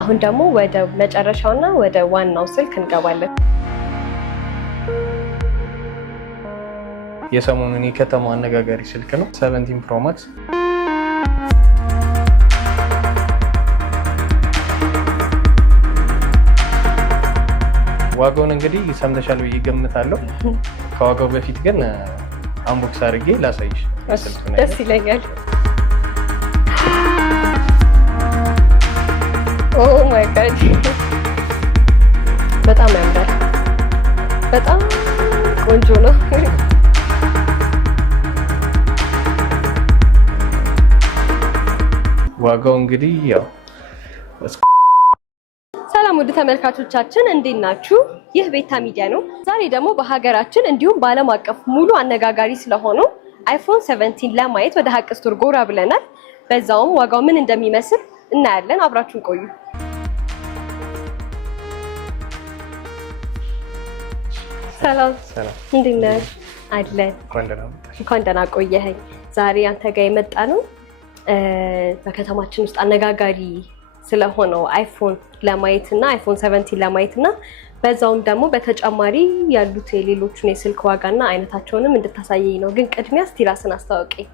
አሁን ደግሞ ወደ መጨረሻውና ወደ ዋናው ስልክ እንገባለን። የሰሞኑን የከተማው አነጋጋሪ ስልክ ነው 17 ፕሮ ማክስ። ዋጋውን እንግዲህ ሰምተሻል ብዬ እገምታለሁ። ከዋጋው በፊት ግን አንቦክስ አድርጌ ላሳይሽ። ደስ ይለኛል። ኦ ማይ ጋድ በጣም ያምራል። በጣም ቆንጆ ነው። ዋጋው እንግዲህ ያው ሰላም ውድ ተመልካቾቻችን እንዴት ናችሁ? ይህ ቤታ ሚዲያ ነው። ዛሬ ደግሞ በሀገራችን እንዲሁም በዓለም አቀፍ ሙሉ አነጋጋሪ ስለሆነው አይፎን 17 ለማየት ወደ ሀቅ ስቶር ጎራ ብለናል። በዛውም ዋጋው ምን እንደሚመስል እናያለን። አብራችሁን ቆዩ። ሰላም እንዴት ነህ? አለን። እንኳን ደህና ቆየኸኝ። ዛሬ አንተ ጋር የመጣ ነው በከተማችን ውስጥ አነጋጋሪ ስለሆነው አይፎን ለማየት እና አይፎን 17 ለማየት እና በዛውም ደግሞ በተጨማሪ ያሉት የሌሎቹን የስልክ ዋጋና አይነታቸውንም እንድታሳየኝ ነው። ግን ቅድሚያ እስቲ ራስን አስተዋውቀኝ።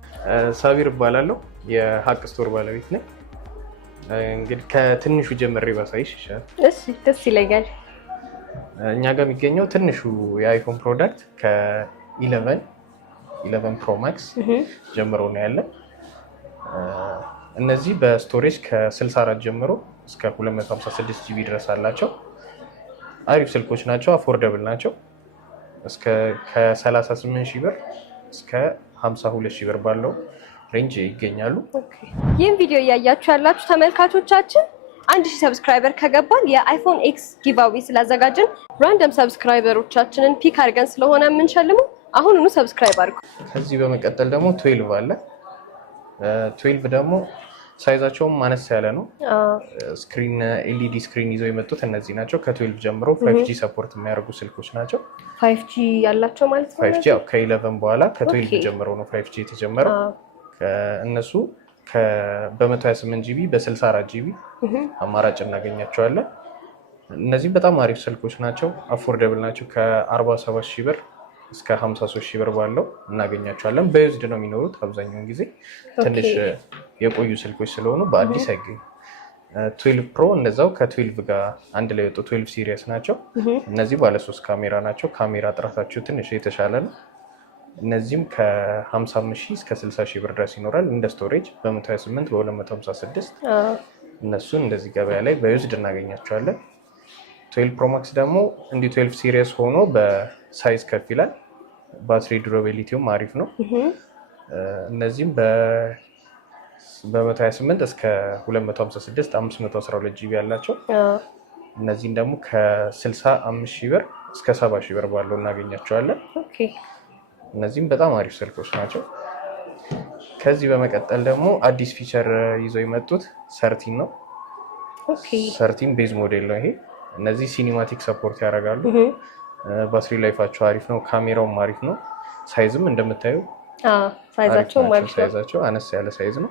ሳቢር እባላለሁ። የሀቅ ስቶር ባለቤት ነኝ። እንግዲህ ከትንሹ ጀምሬ ባሳይሽ ይሻላል? እሺ ደስ ይለኛል። እኛ ጋር የሚገኘው ትንሹ የአይፎን ፕሮዳክት ከ11 ፕሮ ማክስ ጀምሮ ነው ያለን። እነዚህ በስቶሬጅ ከ64 ጀምሮ እስከ 256 ጂቢ ድረስ አላቸው። አሪፍ ስልኮች ናቸው፣ አፎርደብል ናቸው። ከ38 ሺህ ብር እስከ 52 ሺህ ብር ባለው ሬንጅ ይገኛሉ። ይህን ቪዲዮ እያያችሁ ያላችሁ ተመልካቾቻችን 1000 ሰብስክራይበር ከገባን የአይፎን ኤክስ ጊቫዌ ስላዘጋጀን ራንደም ሰብስክራይበሮቻችንን ፒክ አድርገን ስለሆነ የምንሸልመው አሁኑኑ ሰብስክራይብ አድርጉ። ከዚህ በመቀጠል ደግሞ 12 አለ። 12 ደግሞ ሳይዛቸውም አነስ ያለ ነው። ስክሪን ኤልኢዲ ስክሪን ይዘው የመጡት እነዚህ ናቸው። ከ12 ጀምሮ 5G ሰፖርት የሚያደርጉ ስልኮች ናቸው። 5G ያላቸው ማለት ነው። 5G ያው ከ11 በኋላ ከ12 ጀምሮ ነው 5G የተጀመረው። እነሱ በ128 ጂቢ በ64 ጂቢ አማራጭ እናገኛቸዋለን። እነዚህ በጣም አሪፍ ስልኮች ናቸው፣ አፎርደብል ናቸው። ከ47 ሺህ ብር እስከ 53 ሺህ ብር ባለው እናገኛቸዋለን። በዩዝድ ነው የሚኖሩት አብዛኛውን ጊዜ። ትንሽ የቆዩ ስልኮች ስለሆኑ በአዲስ አይገኙም። 12 ፕሮ እንደዛው ከ12 ጋር አንድ ላይ ወጡ 12 ሲሪየስ ናቸው። እነዚህ ባለ 3 ካሜራ ናቸው። ካሜራ ጥራታቸው ትንሽ የተሻለ ነው። እነዚህም ከ55 ሺህ እስከ 60 ሺህ ብር ድረስ ይኖራል። እንደ ስቶሬጅ በ128 በ256 እነሱን እንደዚህ ገበያ ላይ በዩዝድ እናገኛቸዋለን። 12 ፕሮ ማክስ ደግሞ እንዲህ 12 ሲሪየስ ሆኖ በሳይዝ ከፍ ይላል። ባትሪ ዱራቢሊቲውም አሪፍ ነው። እነዚህም በ128 እስከ 256 512 ጂቢ ያላቸው። እነዚህም ደግሞ ከ65 ሺህ ብር እስከ 70 ሺህ ብር ባለው እናገኛቸዋለን። እነዚህም በጣም አሪፍ ስልኮች ናቸው። ከዚህ በመቀጠል ደግሞ አዲስ ፊቸር ይዘው የመጡት 13 ነው። 13 ቤዝ ሞዴል ነው ይሄ። እነዚህ ሲኒማቲክ ሰፖርት ያደርጋሉ። ባትሪ ላይፋቸው አሪፍ ነው። ካሜራውም አሪፍ ነው። ሳይዝም እንደምታዩ ሳይዛቸው አነስ ያለ ሳይዝ ነው።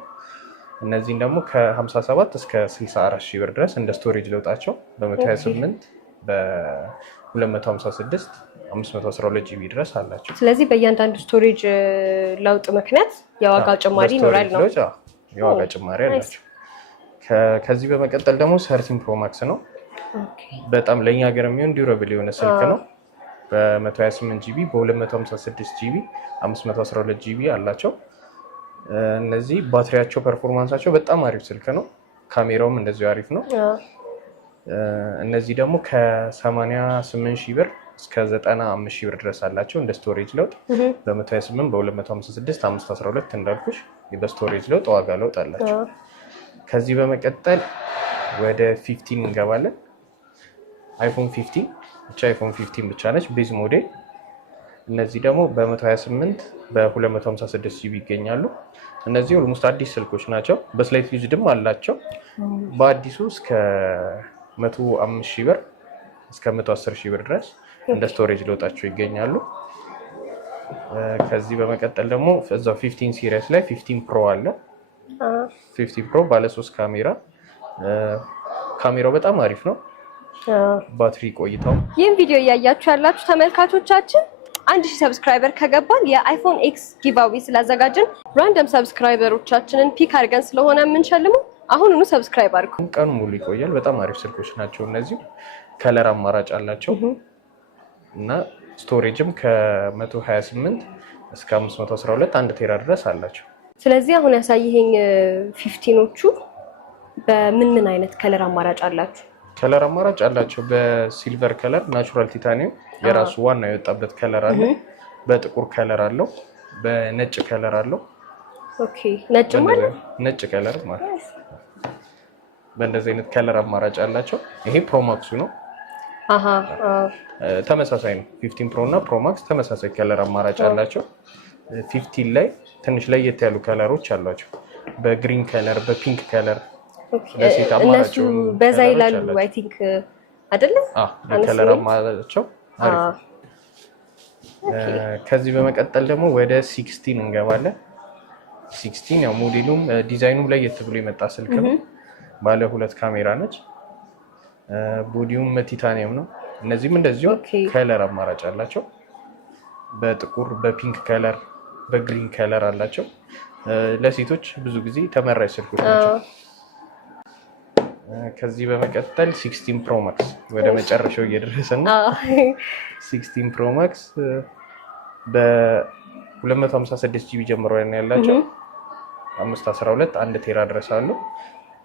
እነዚህም ደግሞ ከ57 እስከ 64 ሺህ ብር ድረስ እንደ ስቶሬጅ ለውጣቸው በ128 በ256 512 ጂቢ ድረስ አላቸው። ስለዚህ በእያንዳንዱ ስቶሬጅ ለውጥ ምክንያት የዋጋ ጭማሪ ይኖራል ነው። የዋጋ ጭማሪ አላቸው። ከዚህ በመቀጠል ደግሞ 13 ፕሮ ማክስ ነው። በጣም ለእኛ ሀገር የሚሆን ዲዩራብል የሆነ ስልክ ነው። በ128 ጂቢ በ256 ጂቢ 512 ጂቢ አላቸው። እነዚህ ባትሪያቸው ፐርፎርማንሳቸው በጣም አሪፍ ስልክ ነው። ካሜራውም እንደዚሁ አሪፍ ነው። እነዚህ ደግሞ ከ88 ሺህ ብር እስከ 95 ሺህ ብር ድረስ አላቸው እንደ ስቶሬጅ ለውጥ። በ128 በ256 512 እንዳልኩሽ በስቶሬጅ ለውጥ ዋጋ ለውጥ አላቸው። ከዚህ በመቀጠል ወደ 15 እንገባለን። አይፎን 15 ብቻ አይፎን 15 ብቻ ነች ቤዝ ሞዴል። እነዚህ ደግሞ በ128 በ256 ጂቢ ይገኛሉ። እነዚህ ኦልሞስት አዲስ ስልኮች ናቸው። በስላይት ዩዝድም አላቸው። በአዲሱ እስከ 105 ሺህ ብር እስከ 110 ሺህ ብር ድረስ እንደ ስቶሬጅ ለውጣቸው ይገኛሉ። ከዚህ በመቀጠል ደግሞ እዛው 15 ሲሪየስ ላይ 15 ፕሮ አለ። 15 ፕሮ ባለ 3 ካሜራ ካሜራው በጣም አሪፍ ነው። ባትሪ ቆይታው ይህን ቪዲዮ እያያችሁ ያላችሁ ተመልካቾቻችን 1000 ሰብስክራይበር ከገባን የአይፎን ኤክስ ጊቫዌ ስላዘጋጀን ራንደም ሰብስክራይበሮቻችንን ፒክ አድርገን ስለሆነ የምንሸልመው አሁኑኑ ሰብስክራይብ አድርጉ። ቀኑ ሙሉ ይቆያል። በጣም አሪፍ ስልኮች ናቸው እነዚህ። ከለር አማራጭ አላቸው እና ስቶሬጅም ከ128 እስከ 512 1 ቴራ ድረስ አላቸው። ስለዚህ አሁን ያሳየኸኝ 15ኖቹ በምን አይነት ከለር አማራጭ አላችሁ? ከለር አማራጭ አላቸው። በሲልቨር ከለር ናቹራል ቲታኒየም የራሱ ዋና የወጣበት ከለር አለ። በጥቁር ከለር አለው። በነጭ ከለር አለው። ኦኬ ነጭ ማለት ነጭ ከለር ማለት በእንደዚህ አይነት ከለር አማራጭ አላቸው። ይሄ ፕሮ ማክሱ ነው። ተመሳሳይ ነው። 15 ፕሮ እና ፕሮ ማክስ ተመሳሳይ ከለር አማራጭ አላቸው። 15 ላይ ትንሽ ለየት ያሉ ከለሮች አሏቸው። በግሪን ከለር፣ በፒንክ ከለር ለሴት አማራጭ እነሱ በዛ ይላሉ። አይ ቲንክ አይደለ? ከለር አማራጫቸው አሪፍ። ከዚህ በመቀጠል ደግሞ ወደ 16 እንገባለን። 16 ያው ሞዴሉም ዲዛይኑም ለየት ብሎ የመጣ ስልክ ነው። ባለ 2 ካሜራ ነች። ቦዲውም ቲታኒየም ነው። እነዚህም እንደዚሁ ከለር አማራጭ አላቸው። በጥቁር፣ በፒንክ ከለር፣ በግሪን ከለር አላቸው። ለሴቶች ብዙ ጊዜ ተመራጭ ስልኮች ናቸው። ከዚህ በመቀጠል 16 ፕሮ ማክስ ወደ መጨረሻው እየደረሰን ነው። 16 ፕሮ ማክስ በ256 ጂቢ ጀምሮ ያላቸው 512 1 ቴራ ድረስ አሉ።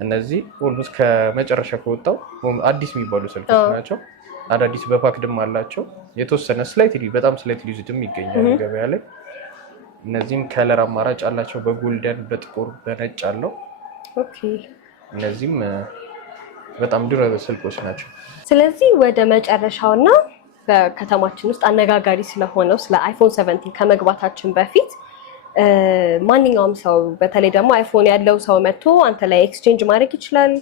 እነዚህ ኦልሞስት ከመጨረሻ ከወጣው አዲስ የሚባሉ ስልኮች ናቸው። አዳዲስ በፓክድም አላቸው። የተወሰነ ስላይትሊ በጣም ስላይትሊ ዩዝድም ይገኛል ገበያ ላይ። እነዚህም ከለር አማራጭ አላቸው። በጎልደን፣ በጥቁር፣ በነጭ አለው። ኦኬ እነዚህም በጣም ዱራብል ስልኮች ናቸው። ስለዚህ ወደ መጨረሻውና በከተማችን ውስጥ አነጋጋሪ ስለሆነው ስለ አይፎን 17 ከመግባታችን በፊት ማንኛውም ሰው በተለይ ደግሞ አይፎን ያለው ሰው መጥቶ አንተ ላይ ኤክስቼንጅ ማድረግ ይችላል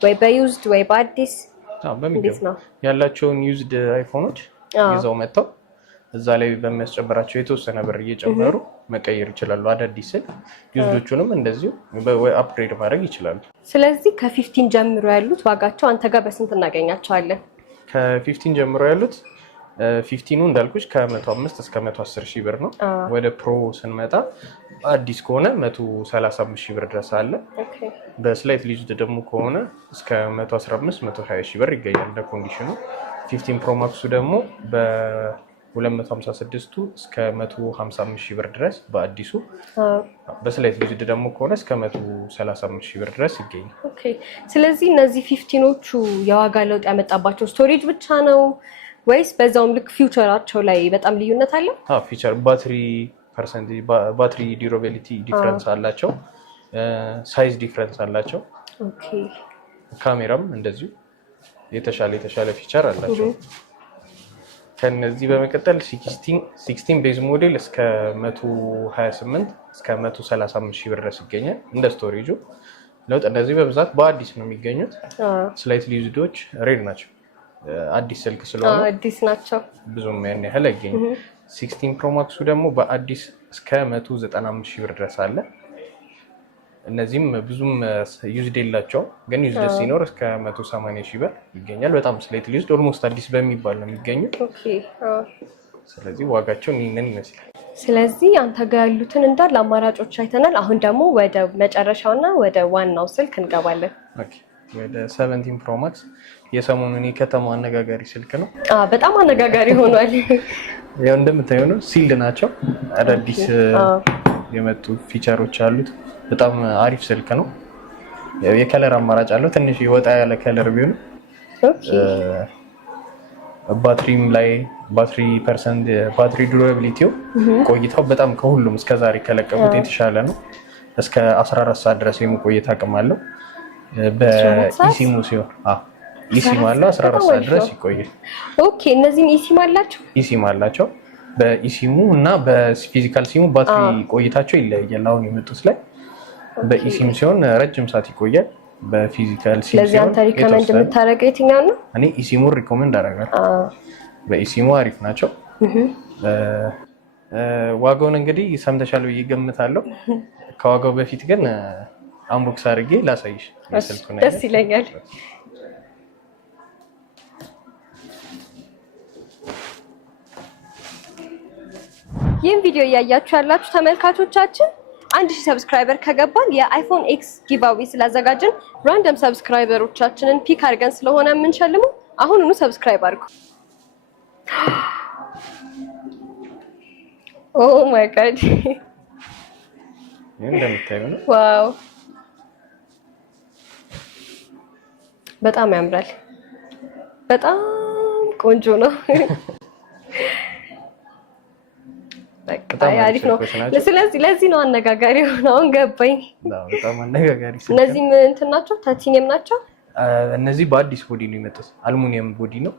ወይ በዩዝድ ወይ በአዲስ? እንዴት ነው ያላቸውን ዩዝድ አይፎኖች ይዘው መጥተው እዛ ላይ በሚያስጨምራቸው የተወሰነ ብር እየጨመሩ መቀየር ይችላሉ። አዳዲስ ስልክ ዩዝዶቹንም እንደዚሁ አፕግሬድ ማድረግ ይችላሉ። ስለዚህ ከ15 ጀምሮ ያሉት ዋጋቸው አንተ ጋር በስንት እናገኛቸዋለን? ከ15 ጀምሮ ያሉት 15ኑ እንዳልኩሽ ከ105 እስከ 110 ሺህ ብር ነው። ወደ ፕሮ ስንመጣ አዲስ ከሆነ 135 ሺህ ብር ድረስ አለ። በስላይት ዩዝድ ደግሞ ከሆነ እስከ 115 120 ሺህ ብር ይገኛል እንደ ኮንዲሽኑ። 15 ፕሮ ማክሱ ደግሞ በ256ቱ እስከ 155 ሺህ ብር ድረስ በአዲሱ፣ በስላይት ዩዝድ ደግሞ ከሆነ እስከ 135 ሺህ ብር ድረስ ይገኛል። ኦኬ ስለዚህ እነዚህ 15ኖቹ የዋጋ ለውጥ ያመጣባቸው ስቶሬጅ ብቻ ነው ወይስ በዛውም ልክ ፊውቸራቸው ላይ በጣም ልዩነት አለው? ፊውቸር ባትሪ ፐርሰንቴጅ፣ ባትሪ ዲዩራቢሊቲ ዲፍረንስ አላቸው። ሳይዝ ዲፍረንስ አላቸው። ኦኬ ካሜራም እንደዚሁ የተሻለ ፊውቸር አላቸው። ከነዚህ በመቀጠል 16 ቤዝ ሞዴል እስከ 128 እስከ 135 ሺህ ብር ድረስ ይገኛል እንደ ስቶሬጁ ለውጥ። እነዚህ በብዛት በአዲስ ነው የሚገኙት። ስላይትሊ ዩዝዶች ሬድ ናቸው። አዲስ ስልክ ስለሆነ አዲስ ናቸው፣ ብዙም ያን ያህል አይገኝም። 16 ፕሮ ማክሱ ደግሞ በአዲስ እስከ 195 ሺህ ብር ድረስ አለ። እነዚህም ብዙም ዩዝድ የላቸውም፣ ግን ዩዝድ ሲኖር እስከ 180 ሺህ ብር ይገኛል። በጣም ስላይትሊ ዩዝድ ኦልሞስት አዲስ በሚባል ነው የሚገኙት። ስለዚህ ዋጋቸው ይህንን ይመስላል። ስለዚህ አንተ ጋር ያሉትን እንዳለ አማራጮች አይተናል። አሁን ደግሞ ወደ መጨረሻውና ወደ ዋናው ስልክ እንገባለን። ወደ 17 ፕሮ ማክስ የሰሞኑን የከተማው አነጋጋሪ ስልክ ነው። በጣም አነጋጋሪ ሆኗል። ያው እንደምታየው ነው፣ ሲልድ ናቸው። አዳዲስ የመጡ ፊቸሮች አሉት። በጣም አሪፍ ስልክ ነው። ያው የከለር አማራጭ አለው። ትንሽ ወጣ ያለ ከለር ቢሆን ባትሪም ላይ ባትሪ ዱራቢሊቲው ቆይታው በጣም ከሁሉም እስከዛሬ ከለቀቁት የተሻለ ነው። እስከ 14 ሰዓት ድረስ የመቆየት አቅም አለው። በኢሲሙ ሲሆን ኢሲሙ አለው 14 ሰዓት ድረስ ይቆያል። ኦኬ እነዚህም ኢሲሙ አላቸው። ኢሲሙ አላቸው። በኢሲሙ እና በፊዚካል ሲሙ ባትሪ ቆይታቸው ይለያያል። አሁን የመጡት ላይ በኢሲሙ ሲሆን ረጅም ሰዓት ይቆያል። በፊዚካል ሲሙ ስለዚህ አንተ ሪኮመንድ የምታደርገው የትኛው ነው? እኔ ኢሲሙ ሪኮመንድ አደርጋለሁ። በኢሲሙ አሪፍ ናቸው። ዋጋውን እንግዲህ ሰምተሻል ብዬ እገምታለሁ። ከዋጋው በፊት ግን አንቦክስ አድርጌ ላሳይሽ። ደስ ይለኛል። ይህን ቪዲዮ እያያችሁ ያላችሁ ተመልካቾቻችን 1000 ሰብስክራይበር ከገባን የአይፎን ኤክስ ጊቫዌ ስላዘጋጀን ራንደም ሰብስክራይበሮቻችንን ፒክ አድርገን ስለሆነ የምንሸልመው አሁኑኑ ሰብስክራይብ አድርጉ። ኦ ማይ ጋድ እንደምታዩ ነው። ዋው በጣም ያምራል። በጣም ቆንጆ ነው። በቃ አሪፍ ነው። ስለዚህ ለዚህ ነው አነጋጋሪ ሆነው ገባኝ። በጣም አነጋጋሪ። እነዚህ እንትን ናቸው፣ ታይታኒየም ናቸው። እነዚህ በአዲስ ቦዲ ነው የመጡት። አልሙኒየም ቦዲ ነው።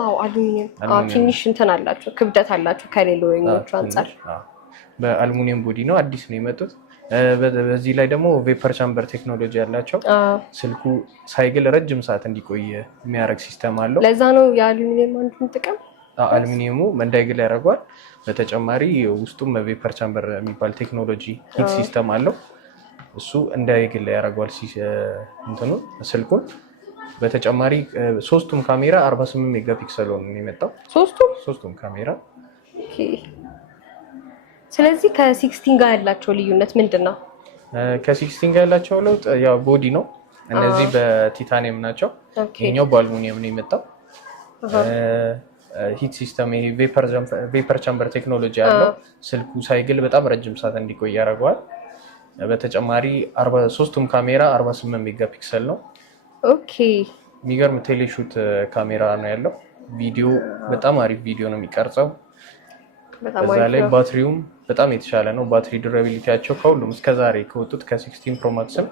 አዎ አልሙኒየም። ትንሽ እንትን አላቸው፣ ክብደት አላቸው ከሌሎኞቹ አንፃር። በአልሙኒየም ቦዲ ነው፣ አዲስ ነው የመጡት። በዚህ ላይ ደግሞ ቬፐር ቻምበር ቴክኖሎጂ ያላቸው ስልኩ ሳይግል ረጅም ሰዓት እንዲቆይ የሚያደርግ ሲስተም አለው። ለዛ ነው የአሉሚኒየም አንዱን ጥቅም። አሉሚኒየሙ እንዳይግል ያደርገዋል። በተጨማሪ ውስጡም ቬፐር ቻምበር የሚባል ቴክኖሎጂ ሂት ሲስተም አለው። እሱ እንዳይግል ያደርገዋል እንትኑ ስልኩን። በተጨማሪ ሶስቱም ካሜራ 48 ሜጋፒክሰል ነው የመጣው። ሶስቱም ካሜራ። ስለዚህ ከ16 ጋር ያላቸው ልዩነት ምንድን ነው? ከ16 ጋር ያላቸው ለውጥ ያው ቦዲ ነው። እነዚህ በቲታኒየም ናቸው። ይሄኛው በአልሙኒየም ነው የመጣው። ሂት ሲስተም ይሄ ቬፐር ቻምበር ቴክኖሎጂ ያለው ስልኩ ሳይግል በጣም ረጅም ሰዓት እንዲቆይ ያደርገዋል። በተጨማሪ ሶስቱም ካሜራ 48 ሜጋፒክሰል ነው። ኦኬ የሚገርም ቴሌሹት ካሜራ ነው ያለው። ቪዲዮ በጣም አሪፍ ቪዲዮ ነው የሚቀርጸው። በዛ ላይ ባትሪውም በጣም የተሻለ ነው። ባትሪ ዱራቢሊቲያቸው ከሁሉም እስከዛሬ ከወጡት ከ16 ፕሮ ማክስም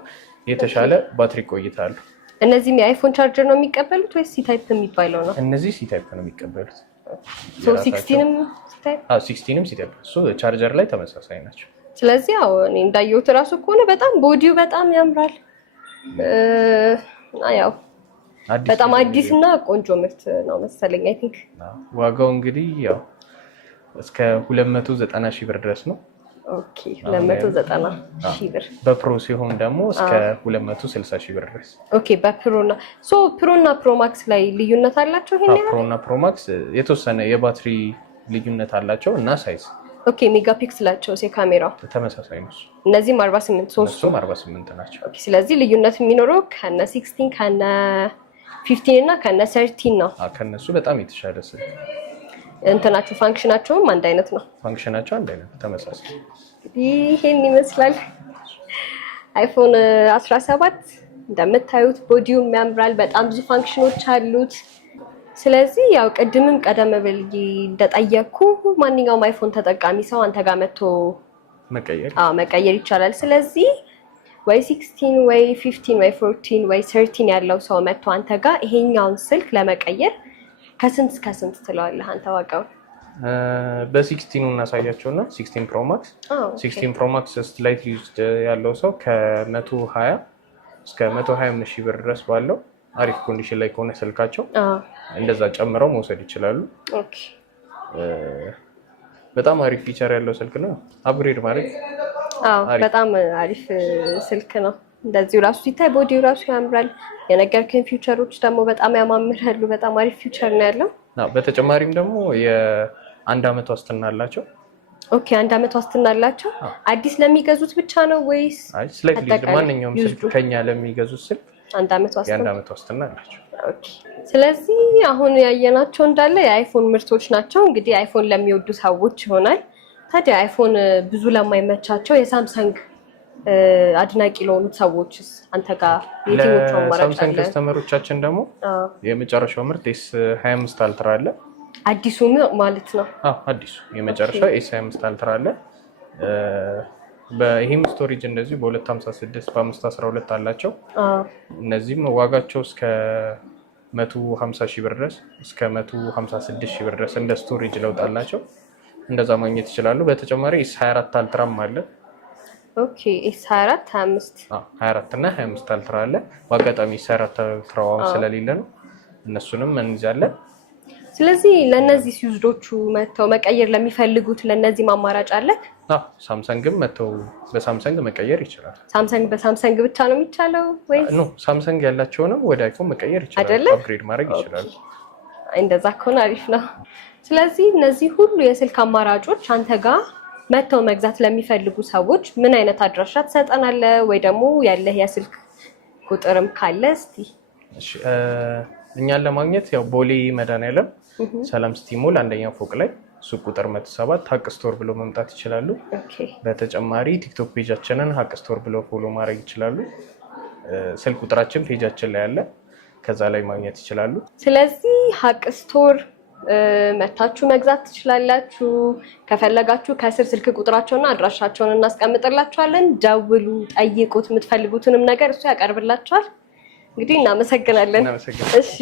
የተሻለ ባትሪ ቆይታሉ። እነዚህም የአይፎን ቻርጀር ነው የሚቀበሉት ወይስ ሲታይፕ የሚባለው ነው? እነዚህ ሲታይፕ ነው የሚቀበሉት። 16ንም ሲታይፕ እሱ ቻርጀር ላይ ተመሳሳይ ናቸው። ስለዚህ አዎ እኔ እንዳየሁት እራሱ ከሆነ በጣም ቦዲው በጣም ያምራል። ያው በጣም አዲስ እና ቆንጆ ምርት ነው መሰለኝ። አይ ቲንክ ዋጋው እንግዲህ ያው እስከ 290 ሺህ ብር ድረስ ነው። ኦኬ 290 ሺህ ብር። በፕሮ ሲሆን ደግሞ እስከ 260 ሺህ ብር ድረስ። ኦኬ በፕሮና ፕሮና ፕሮ ማክስ ላይ ልዩነት አላቸው? ይሄን ያህል? ፕሮና ፕሮ ማክስ የተወሰነ የባትሪ ልዩነት አላቸው እና ሳይዝ። ኦኬ ሜጋፒክስላቸው የካሜራው ተመሳሳይ ነው። እነዚህም 48 ሶስቱም 48 ናቸው። ኦኬ ስለዚህ ልዩነት የሚኖረው ከነ 16 ከነ 15 እና ከነ 13 ነው። ከነሱ በጣም የተሻለ ስልክ እንትናቸው ፋንክሽናቸውም አንድ አይነት ነው። ፋንክሽናቸው አንድ አይነት ተመሳሳይ። ይሄን ይመስላል አይፎን 17 እንደምታዩት። ቦዲውም ያምራል፣ በጣም ብዙ ፋንክሽኖች አሉት። ስለዚህ ያው ቅድምም ቀደም ብዬ እንደጠየቅኩ ማንኛውም አይፎን ተጠቃሚ ሰው አንተ ጋር መጥቶ መቀየር ይቻላል። ስለዚህ ወይ 16 ወይ 15 ወይ 14 ወይ 13 ያለው ሰው መጥቶ አንተ ጋር ይሄኛውን ስልክ ለመቀየር ከስንት እስከ ስንት ትለዋለህ አንተ ዋጋው? በ16 እናሳያቸውና 16 ፕሮ ማክስ 16 ፕሮ ማክስ ስላይትሊ ዩዝድ ያለው ሰው ከ120 እስከ 125 ሺህ ብር ድረስ ባለው አሪፍ ኮንዲሽን ላይ ከሆነ ስልካቸው እንደዛ ጨምረው መውሰድ ይችላሉ። ኦኬ በጣም አሪፍ ፊቸር ያለው ስልክ ነው። አፕግሬድ ማለት በጣም አሪፍ ስልክ ነው። እንደዚሁ ራሱ ሲታይ ቦዲው ራሱ ያምራል። የነገርከኝ ፊቸሮች ደግሞ በጣም ያማምራሉ። በጣም አሪፍ ፊቸር ነው ያለው። በተጨማሪም ደግሞ የአንድ አመት ዋስትና አላቸው። ኦኬ 1 አመት ዋስትና አላቸው። አዲስ ለሚገዙት ብቻ ነው ወይስ ማንኛውም ስልክ ከኛ ለሚገዙት ስልክ 1 አመት ዋስትና አላቸው? ኦኬ ስለዚህ አሁን ያየናቸው እንዳለ የአይፎን ምርቶች ናቸው። እንግዲህ አይፎን ለሚወዱ ሰዎች ይሆናል። ታዲያ አይፎን ብዙ ለማይመቻቸው የሳምሰንግ አድናቂ ለሆኑት ሰዎችስ አንተ ጋር የትኞቹ አማራጭ አለ? ሳምሰንግ ከስተመሮቻችን ደግሞ የመጨረሻው ምርት S25 አልትራ አለ። አዲሱ ማለት ነው? አዲሱ የመጨረሻው S25 አልትራ አለ። በይሄም ስቶሬጅ እንደዚህ በ256 በ512 አላቸው። እነዚህም ዋጋቸው እስከ 150 ሺህ ብር ድረስ እስከ 156 ሺህ ብር ድረስ እንደ ስቶሬጅ ለውጥ አላቸው። እንደዛ ማግኘት ይችላሉ። በተጨማሪ S24 አልትራም አለ። ኦኬ S24 24 እና 25 አልትራ አለ። በአጋጣሚ S24 አልትራው ስለሌለ ነው እነሱንም እንይዛለን። ስለዚህ ለነዚህ ዩዝዶቹ መተው መቀየር ለሚፈልጉት ለነዚህ ማማራጭ አለ? ሳምሰንግም መተው በሳምሰንግ መቀየር ይችላል። ሳምሰንግ በሳምሰንግ ብቻ ነው የሚቻለው ወይስ? ኖ ሳምሰንግ ያላቸውንም ወደ አይፎን መቀየር ይችላል። አፕግሬድ ማድረግ ይችላል። እንደዛ ከሆነ አሪፍ ነው። ስለዚህ እነዚህ ሁሉ የስልክ አማራጮች አንተ ጋር መተው መግዛት ለሚፈልጉ ሰዎች ምን አይነት አድራሻ ትሰጠናለህ? ወይ ደግሞ ያለህ የስልክ ቁጥርም ካለ እስቲ። እሺ እኛን ለማግኘት ያው ቦሌ መድኃኒዓለም ሰላም ሲቲ ሞል አንደኛ ፎቅ ላይ ሱቅ ቁጥር 107 ሀቅ ስቶር ብሎ መምጣት ይችላሉ። በተጨማሪ ቲክቶክ ፔጃችንን ሀቅ ስቶር ብሎ ፎሎ ማድረግ ይችላሉ። ስልክ ቁጥራችን ፔጃችን ላይ አለ፣ ከዛ ላይ ማግኘት ይችላሉ። ስለዚህ ሀቅ ስቶር መታችሁ መግዛት ትችላላችሁ። ከፈለጋችሁ ከስር ስልክ ቁጥራቸውና አድራሻቸውን እናስቀምጥላችኋለን። ደውሉ፣ ጠይቁት። የምትፈልጉትንም ነገር እሱ ያቀርብላችኋል። እንግዲህ እናመሰግናለን። እሺ